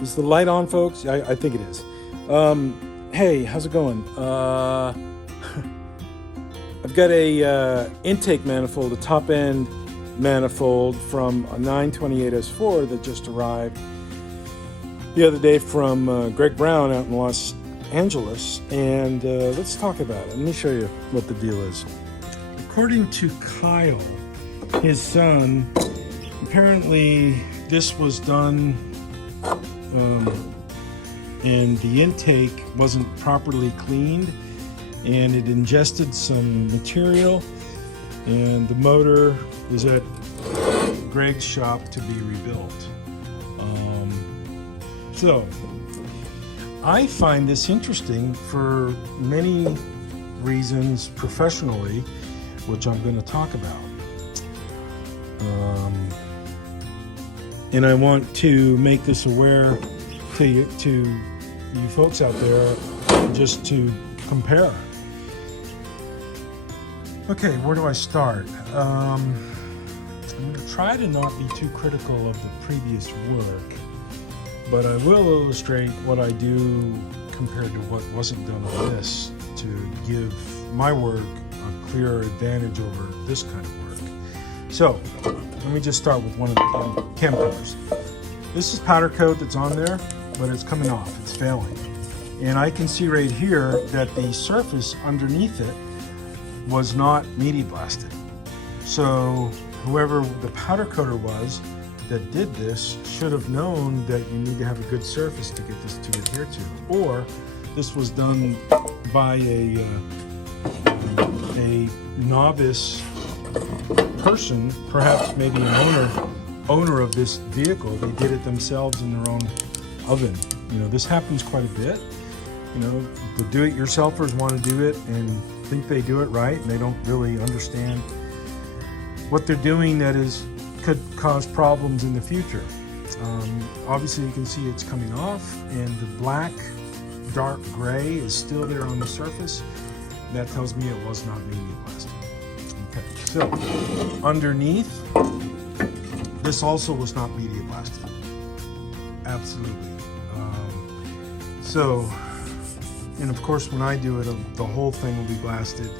Is the light on, folks? I think it is. Hey, how's it going? I've got a intake manifold, a top end manifold from a 928S4 that just arrived the other day from Greg Brown out in Los Angeles, and let's talk about it. Let me show you what the deal is. According to Kyle, his son, apparently this was done and the intake wasn't properly cleaned, and it ingested some material, and the motor is at Greg's shop to be rebuilt. So I find this interesting for many reasons professionally, which I'm going to talk about. And I want to make this aware to you folks out there, just to compare. Okay, where do I start? I'm going to try to not be too critical of the previous work, but I will illustrate what I do compared to what wasn't done on this to give my work a clearer advantage over this kind of work. So, let me just start with one of the cam covers. This is powder coat that's on there, but it's coming off, it's failing. And I can see right here that the surface underneath it was not media blasted. So whoever the powder coater was that did this should have known that you need to have a good surface to get this to adhere to. Or this was done by a novice person, perhaps maybe an owner of this vehicle. They did it themselves in their own oven. You know, this happens quite a bit. You know, the do-it-yourselfers want to do it and think they do it right, and they don't really understand what they're doing that could cause problems in the future. Obviously you can see it's coming off, and the black dark gray is still there on the surface. That tells me it was not media blasted. Okay, so underneath, this also was not media blasted. Absolutely. And of course when I do it, the whole thing will be blasted,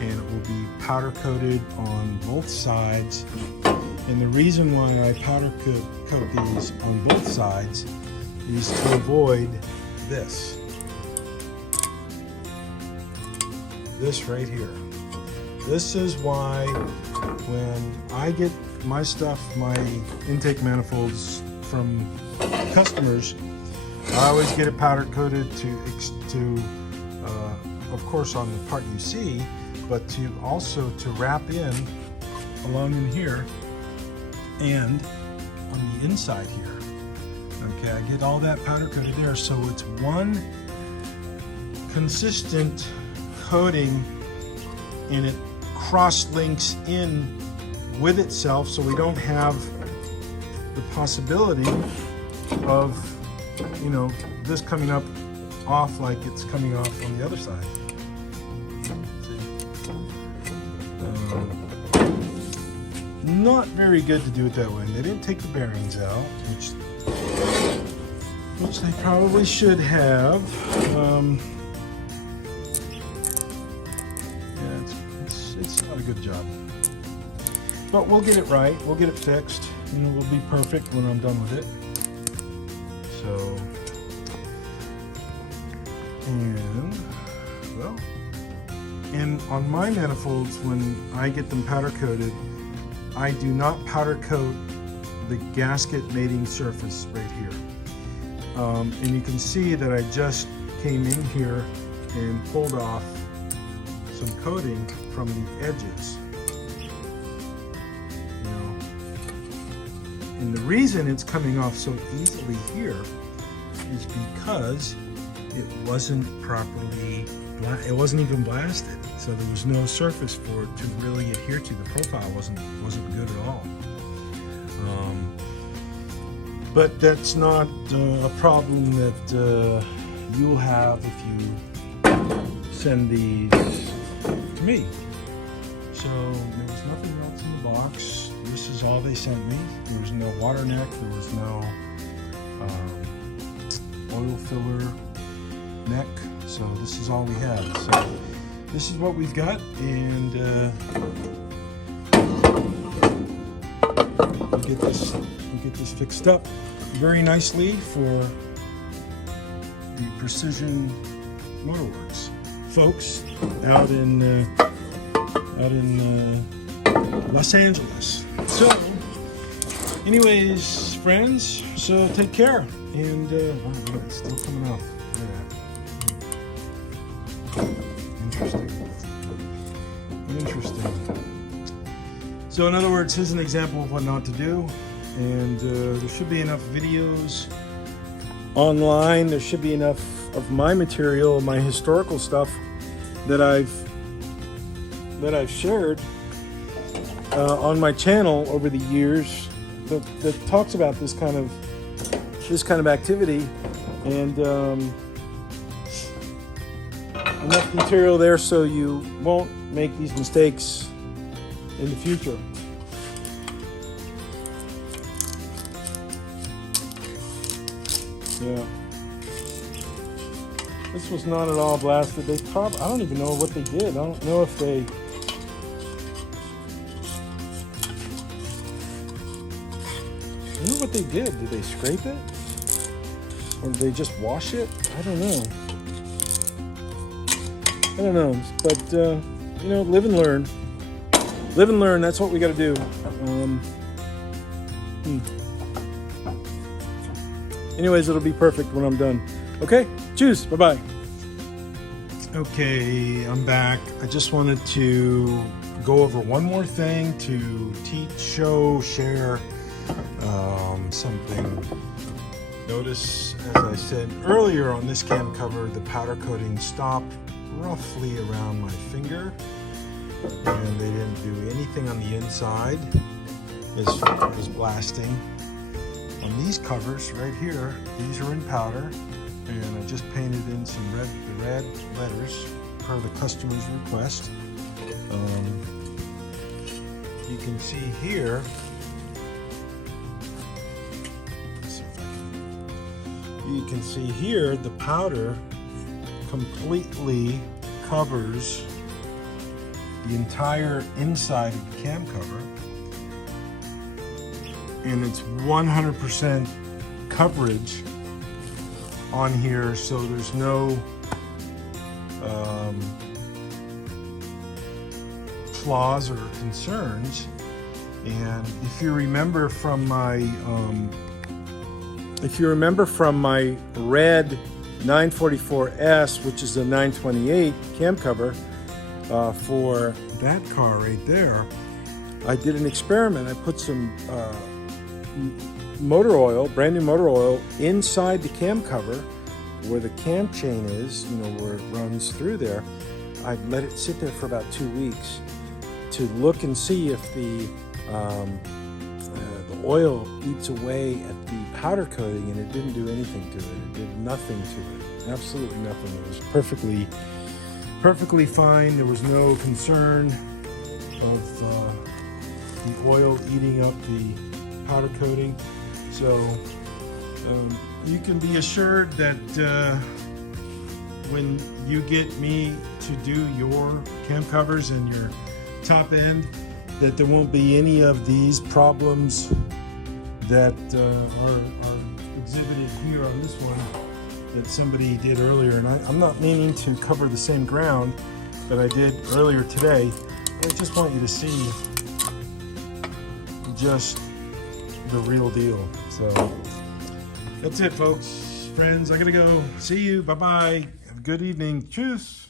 and it will be powder coated on both sides. And the reason why I powder coat these on both sides is to avoid this. This right here. This is why when I get my stuff, my intake manifolds from customers, I always get it powder coated of course on the part you see, but to also to wrap in along in here and on the inside here. Okay, I get all that powder coated there, so it's one consistent coating, and it cross links in with itself, so we don't have the possibility of, you know, this coming up off like it's coming off on the other side. Not very good to do it that way. And they didn't take the bearings out, which they probably should have. Yeah, it's not a good job. But we'll get it right. We'll get it fixed, and it will be perfect when I'm done with it. So, and on my manifolds, when I get them powder coated, I do not powder coat the gasket mating surface right here. And you can see that I just came in here and pulled off some coating from the edges. You know, and the reason it's coming off so easily here is because it wasn't properly, it wasn't even blasted, so there was no surface for it to really adhere to. The profile wasn't good at all. But that's not a problem that you'll have if you send these to me. So there was nothing else in the box. This is all they sent me. There was no water neck. There was no oil filler neck. So this is all we have. So this is what we've got, and we'll get this fixed up very nicely for the Precision Motorworks folks out in Los Angeles. So anyways, friends, so take care, and wow, it's still coming off. Look at that. Interesting. So in other words, here's an example of what not to do, and there should be enough videos online. There should be enough of my material, my historical stuff that I've shared on my channel over the years that talks about this kind of activity, and enough material there so you won't make these mistakes in the future. Yeah. This was not at all blasted. I don't even know what they did. I don't know if they... I don't know what they did. Did they scrape it? Or did they just wash it? I don't know. But, you know, live and learn. Live and learn, that's what we got to do. Anyways, it'll be perfect when I'm done. Okay, cheers, bye-bye. Okay, I'm back. I just wanted to go over one more thing to teach, show, share something. Notice, as I said earlier on this cam cover, the powder coating stopped roughly around my finger, and they didn't do anything on the inside as far as blasting. On these covers right here, these are in powder, and I just painted in some red letters per the customer's request. You can see here, the powder completely covers the entire inside of the cam cover, and it's 100% coverage on here, so there's no flaws or concerns. And if you remember from my red 944S, which is a 928 cam cover for that car right there, I did an experiment. I put some motor oil, brand new motor oil, inside the cam cover where the cam chain is, you know, where it runs through there. I'd let it sit there for about 2 weeks to look and see if the oil eats away at the powder coating, and it didn't do anything to it. It did nothing to it, absolutely nothing. It was perfectly fine. There was no concern of the oil eating up the powder coating. So you can be assured that when you get me to do your cam covers and your top end, that there won't be any of these problems that are exhibited here on this one that somebody did earlier. And I'm not meaning to cover the same ground that I did earlier today. I just want you to see just the real deal. So that's it, folks. Friends, I gotta go. See you. Bye-bye. Have a good evening. Cheers.